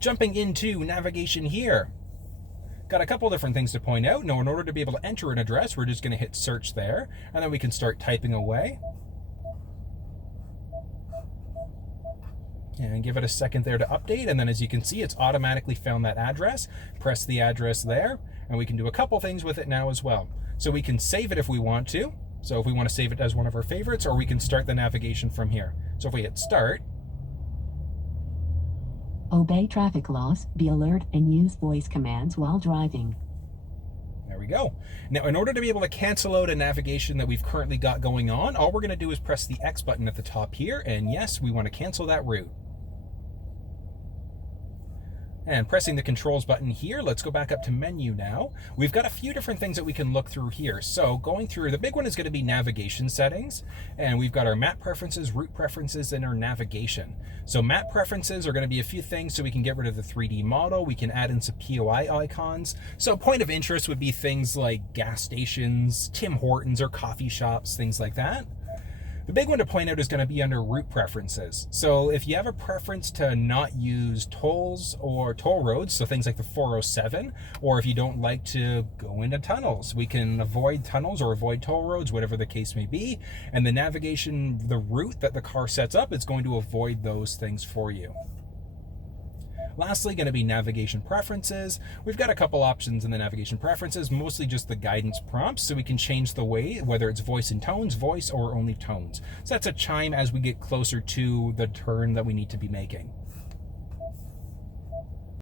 Jumping into navigation here. Got a couple different things to point out. Now, in order to be able to enter an address, we're just going to hit search there, and then we can start typing away. And give it a second there to update, and then as you can see, it's automatically found that address. Press the address there, and we can do a couple things with it now as well. So we can save it if we want to. So if we want to save it as one of our favorites, or we can start the navigation from here. So if we hit start. Obey traffic laws, be alert, and use voice commands while driving. There we go. Now, in order to be able to cancel out a navigation that we've currently got going on, all we're going to do is press the X button at the top here, and yes, we want to cancel that route. And pressing the controls button here, let's go back up to menu now. We've got a few different things that we can look through here. So going through, the big one is going to be navigation settings. And we've got our map preferences, route preferences, and our navigation. So map preferences are going to be a few things so we can get rid of the 3D model. We can add in some POI icons. So point of interest would be things like gas stations, Tim Hortons, or coffee shops, things like that. The big one to point out is going to be under route preferences. So if you have a preference to not use tolls or toll roads, so things like the 407, or if you don't like to go into tunnels, we can avoid tunnels or avoid toll roads, whatever the case may be. And the navigation, the route that the car sets up, it's going to avoid those things for you. Lastly, going to be navigation preferences. We've got a couple options in the navigation preferences, mostly just the guidance prompts, so we can change the way, whether it's voice and tones, voice, or only tones. So that's a chime as we get closer to the turn that we need to be making.